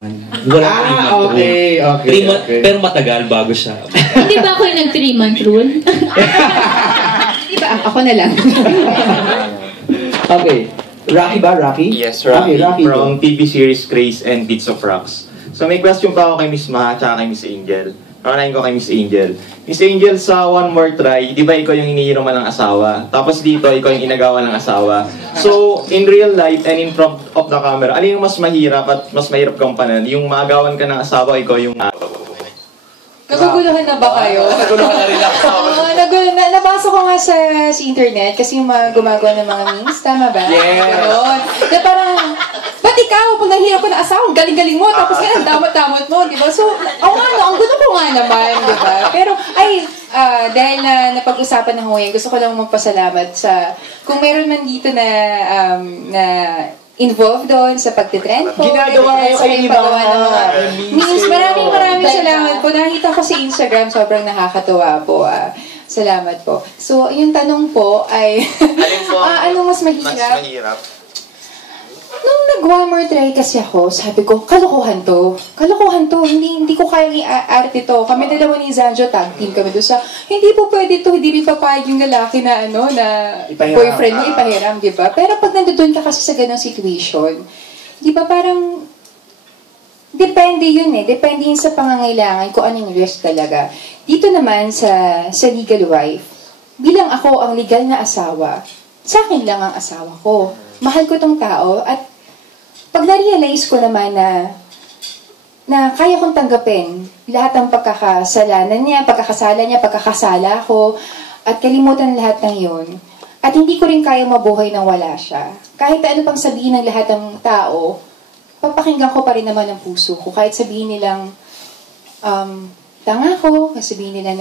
Wala okay. Pero matagal bago siya. Hindi ba ako yung nag 3-month rule? Di ba? Ako na lang. Okay. Rocky ba? Rocky? Yes, Rocky. Okay, Rocky From TV series Grace and Bits of Rocks. So may question pa ako kay Miss Maha at kay Miss Angel. Nakanayin ko kay Miss Angel. Miss Angel, sa One More Try, di ba ikaw yung iniinuman ng asawa? Tapos dito, ikaw yung inagawa ng asawa. So, in real life and in front of the camera, ano yung mas mahirap at mas mahirap kang panan? Yung maagawan ka ng asawa, ikaw yung... Naguguluhan na ba kayo? Naguluhan na rin ako. Nabasa ko nga sa internet kasi yung mga gumagawa ng mga memes, tama ba? Yes! Ganon. Na parang, ba't ikaw, pag nahihirap ka ng asawa, galing-galing mo, tapos ka damot-damot mo, di ba? So, ang gulo ko nga naman, di ba? Pero, dahil na napag-usapan ng Huwag, gusto ko lang magpasalamat sa, kung meron man dito na involved doon sa pagtitrend po. Ginagawa kayo kay paggawa ng mga memes. Maraming salamat po. Nakita ko sa Instagram, sobrang nakakatuwa po. Salamat po. So, yung tanong po ay, ano mas mahirap? Mas mahirap. Nung nag-One More Try kasi ako, sabi ko, kalokohan to. Kalokohan to. Hindi ko kayang i-arte to. Kami dalawa ni Zanjo, tag team kami doon sa, hindi po pwede to, hindi rin papayag yung lalaki na, boyfriend mo, ipahiram, di ba? Pero pag nandoon ka kasi sa ganong situation, di ba parang, depende yun eh. Depende yun sa pangangailangan kung anong risk talaga. Dito naman sa legal wife, bilang ako ang legal na asawa, sa akin lang ang asawa ko. Mahal ko tong tao at pag na-realize ko naman na kaya kong tanggapin lahat ng pagkakasala niya, pagkakasala ko, at kalimutan lahat ng yun. At hindi ko rin kaya mabuhay nang wala siya. Kahit ano pang sabihin ng lahat ng tao, papakinggan ko pa rin naman ang puso ko. Kahit sabihin nilang tanga ko, sabihin nila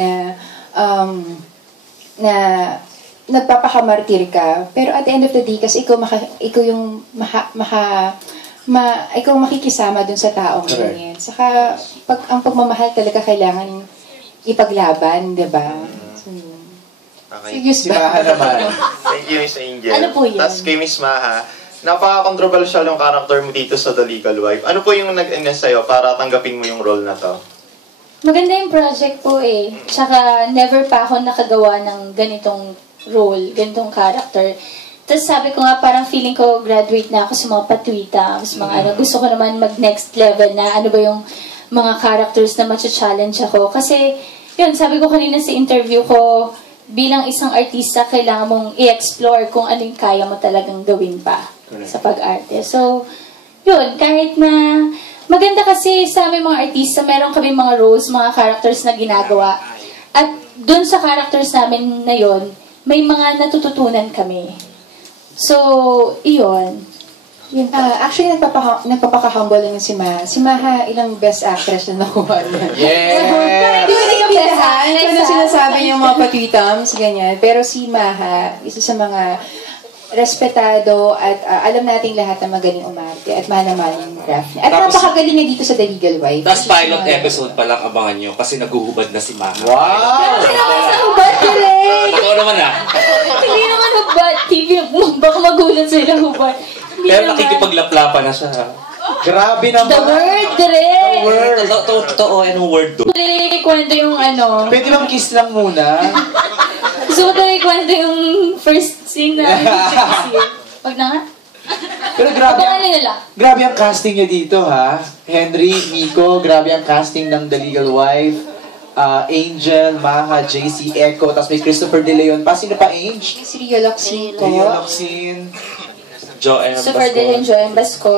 na nagpapakamartir ka, pero at the end of the day, kasi ikaw yung ikaw makikisama dun sa taong yun. Saka, ang pagmamahal talaga kailangan ipaglaban, di ba? So, Okay. serious Si Maha naman. Thank you, Miss Angel. Ano po yun? Tapos kay Miss Maha, napaka-controversial yung character mo dito sa The Legal Wife. Ano po yung nag-ines sa'yo para tanggapin mo yung role na to? Maganda yung project po eh. Tsaka never pa ako nakagawa ng ganitong role, ganitong character. Tapos sabi ko nga, parang feeling ko graduate na ako sa mga patwita, sa mga gusto ko naman mag-next level na ano ba yung mga characters na matcha-challenge ako. Kasi, yun, sabi ko kanina sa interview ko, bilang isang artista, kailangan mong i-explore kung ano yung kaya mo talagang gawin pa sa pag-arte. So, yun, kahit na maganda kasi sa aming mga artista, meron kami mga roles, mga characters na ginagawa. At dun sa characters namin na yun, may mga natututunan kami. So, iyon. Actually, nagpapaka-humble lang si Maha. Si Maha, ilang best actress na nakuha niya. Yeah! Hindi ko naiintindihan kung sinasabi niya mga patwitams, ganyan. Pero si Maha, isa sa mga respetado at alam nating lahat na magaling umarte at mahal yung craft niya. At napakagaling niya dito sa The Legal Wife. Tapos pilot episode pa lang abangan nyo kasi naguhubad na si Maha. Wow! Kasi naman sa hubad, direct! Totoo naman Hindi naman hubad. TV, baka magulat sila hubad. Pero nakikipaglaplapan na siya. Grabe naman! The word, direct! Totoo, anong word doon? Kwento yung Pwede bang kiss lang muna? Gusto ko talaga kwento yung first scene na Wag na nga. Pero grabe Abangan nila. grabe ang casting niya dito, ha? Henry, Nico, grabe ang casting ng The Legal Wife. Angel, Maha, JC, Echo, tapos may Christopher De Leon. Pa, sino pa, Ange? Si Rio Locsin ko. Rio Locsin. Joanne Super din yung Joanne Basco.